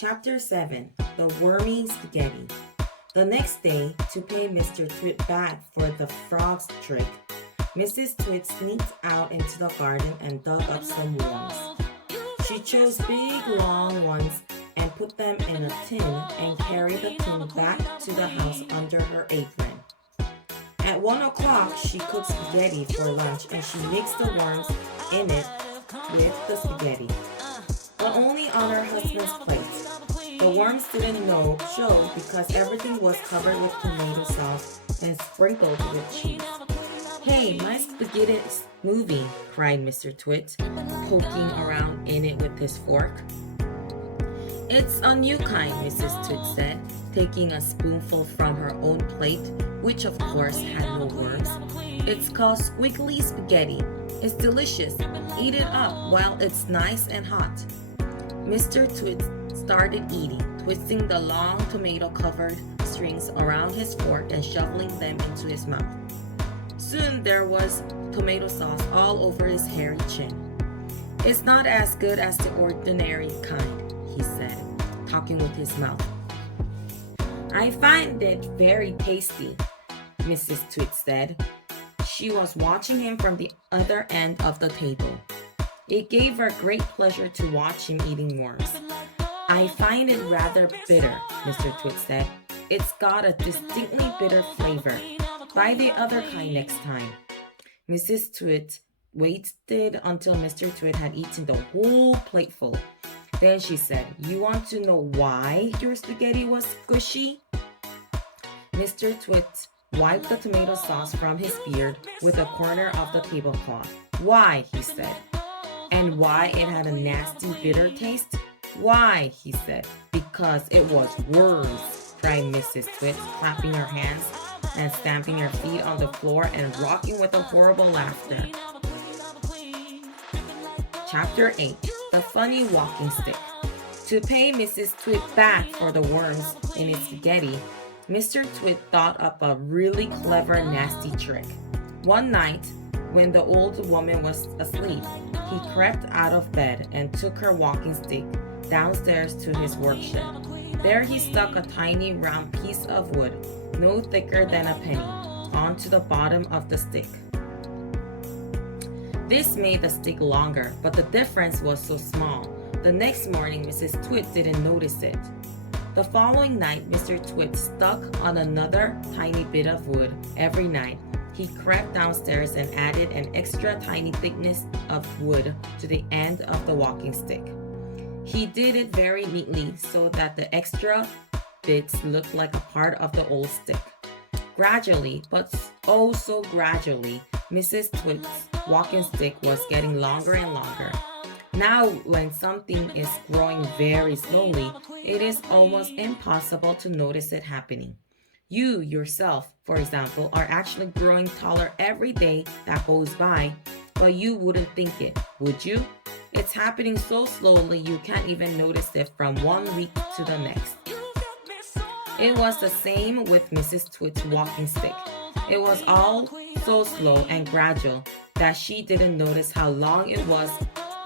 Chapter 7 The Wormy Spaghetti. The next day, to pay Mr. Twit back for the frog's trick, Mrs. Twit sneaked out into the garden and dug up some worms. She chose big, long ones and put them in a tin and carried the tin back to the house under her apron. At 1 o'clock, she cooked spaghetti for lunch and she mixed the worms in it with the spaghetti, but only on her husband's plate. The worms didn't show because everything was covered with tomato sauce and sprinkled with cheese. "Hey, my spaghetti is moving," cried Mr. Twit, poking around in it with his fork. "It's a new kind," Mrs. Twit said, taking a spoonful from her own plate, which of course had no worms. "It's called squiggly spaghetti. It's delicious. Eat it up while it's nice and hot." Mr. Twit started eating, twisting the long tomato-covered strings around his fork and shoveling them into his mouth. Soon there was tomato sauce all over his hairy chin. "It's not as good as the ordinary kind," he said, talking with his mouth. "I find it very tasty," Mrs. Twit said. She was watching him from the other end of the table. It gave her great pleasure to watch him eating worms. "I find it rather bitter," Mr. Twit said. "It's got a distinctly bitter flavor. Buy the other kind next time." Mrs. Twit waited until Mr. Twit had eaten the whole plateful. Then she said, "You want to know why your spaghetti was squishy?" Mr. Twit wiped the tomato sauce from his beard with a corner of the tablecloth. "Why?" he said. "And why it had a nasty bitter taste?" "Why?" he said. "Because it was worms," cried Mrs. Twit, clapping her hands and stamping her feet on the floor and rocking with a horrible laughter. Chapter 8 The Funny Walking Stick. To pay Mrs. Twit back for the worms in his spaghetti, Mr. Twit thought up a really clever, nasty trick. One night, when the old woman was asleep, he crept out of bed and took her walking stick downstairs to his workshop. There he stuck a tiny round piece of wood, no thicker than a penny, onto the bottom of the stick. This made the stick longer, but the difference was so small. The next morning, Mrs. Twit didn't notice it. The following night, Mr. Twit stuck on another tiny bit of wood every night. He crept downstairs and added an extra tiny thickness of wood to the end of the walking stick. He did it very neatly so that the extra bits looked like a part of the old stick. Gradually, but oh so gradually, Mrs. Twit's walking stick was getting longer and longer. Now, when something is growing very slowly, it is almost impossible to notice it happening. You yourself, for example, are actually growing taller every day that goes by, but you wouldn't think it, would you? It's happening so slowly you can't even notice it from 1 week to the next. It was the same with Mrs. Twit's walking stick. It was all so slow and gradual that she didn't notice how long it was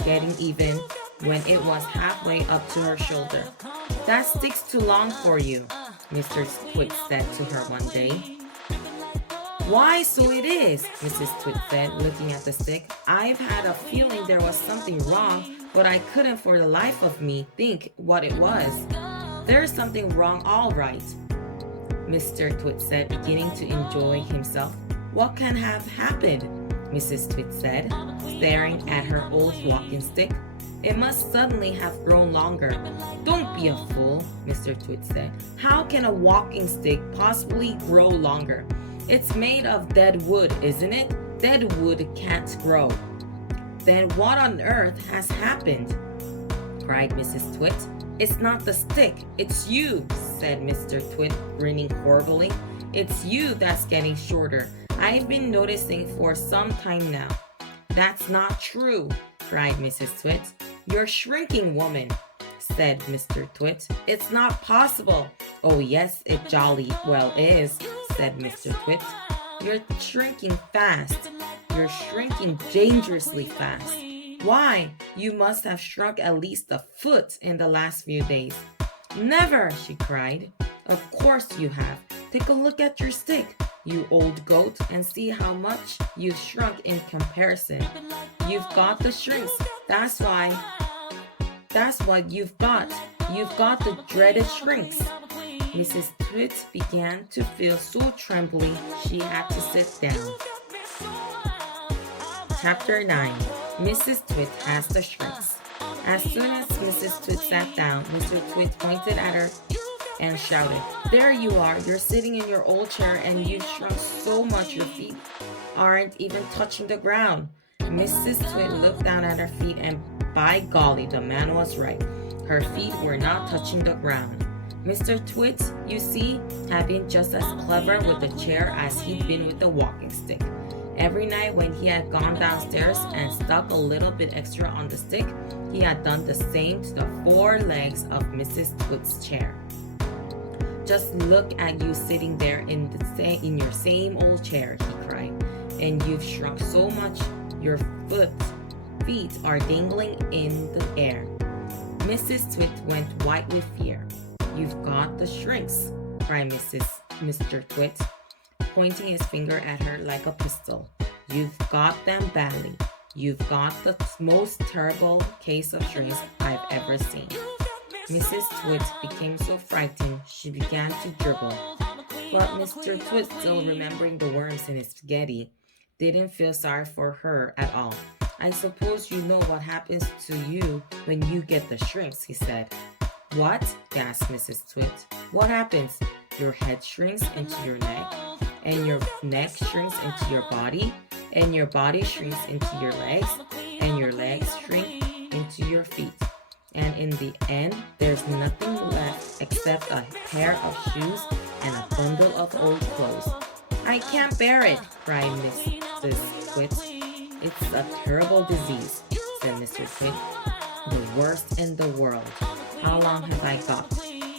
getting even when it was halfway up to her shoulder. "That stick's too long for you," Mr. Twit said to her one day. "Why, so it is," Mrs. Twit said, looking at the stick. "I've had a feeling there was something wrong, but I couldn't for the life of me think what it was." "There's something wrong all right," Mr. Twit said, beginning to enjoy himself. "What can have happened?" Mrs. Twit said, staring at her old walking stick. "It must suddenly have grown longer." "Don't be a fool," Mr. Twit said. "How can a walking stick possibly grow longer? It's made of dead wood, isn't it? Dead wood can't grow." "Then what on earth has happened?" cried Mrs. Twit. "It's not the stick, it's you," said Mr. Twit, grinning horribly. "It's you that's getting shorter. I've been noticing for some time now." "That's not true," cried Mrs. Twit. "You're shrinking, woman," said Mr. Twit. "It's not possible." "Oh yes, it jolly well is," said Mr. Twit. "You're shrinking fast. You're shrinking dangerously fast. Why, you must have shrunk at least a foot in the last few days." Never, she cried. Of course you have. Take a look at your stick, you old goat, and see how much you've shrunk in comparison. You've got the shrinks. That's what you've got. You've got the dreaded shrinks. Mrs. Twits began to feel so trembly she had to sit down. Chapter 9. Mrs. Twit has the shrinks. As soon as Mrs. Twit sat down, Mr. Twit pointed at her and shouted, "There you are, you're sitting in your old chair and you've shrunk so much your feet aren't even touching the ground." Mrs. Twit looked down at her feet and by golly, the man was right. Her feet were not touching the ground. Mr. Twit, you see, had been just as clever with the chair as he'd been with the walking stick. Every night when he had gone downstairs and stuck a little bit extra on the stick, he had done the same to the four legs of Mrs. Twit's chair. "Just look at you sitting there in your same old chair," he cried, "and you've shrunk so much your feet are dangling in the air." Mrs. Twit went white with fear. "You've got the shrinks," cried Mr. Twit, pointing his finger at her like a pistol. "You've got them badly. You've got the most terrible case of shrinks I've ever seen." Mrs. Twit became so frightened she began to dribble. But Mr. Twit, still remembering the worms in his spaghetti, didn't feel sorry for her at all. "I suppose you know what happens to you when you get the shrinks," he said. "What?" gasped Mrs. Twit. "What happens? Your head shrinks into your neck, and your neck shrinks into your body, and your body shrinks into your legs, and your legs shrink into your feet. And in the end, there's nothing left except a pair of shoes and a bundle of old clothes." "I can't bear it," cried Mrs. Twit. "It's a terrible disease," said Mr. Twit. "The worst in the world." "How long have I got?"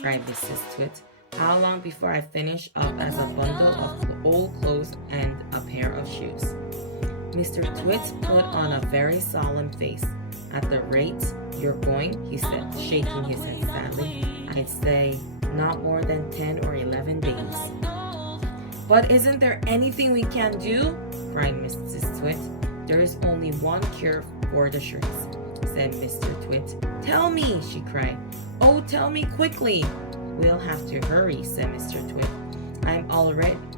cried Mrs. Twit. "How long before I finish up as a bundle of old clothes and a pair of shoes?" Mr. Twit put on a very solemn face. "At the rate you're going," he said, shaking his head sadly, "I'd say not more than 10 or 11 days." "But isn't there anything we can do?" cried Mrs. Twit. "There is only one cure for the shrinks," said Mr. Twit. "Tell me," she cried. "Oh, tell me quickly." "We'll have to hurry," said Mr. Twit.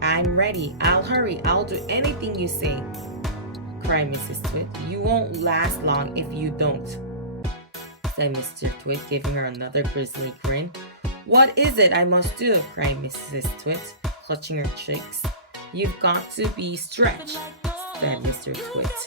I'm ready. I'll hurry. I'll do anything you say," cried Mrs. Twit. "You won't last long if you don't," said Mr. Twit, giving her another grisly grin. "What is it I must do?" cried Mrs. Twit, clutching her cheeks. "You've got to be stretched," said Mr. Twit.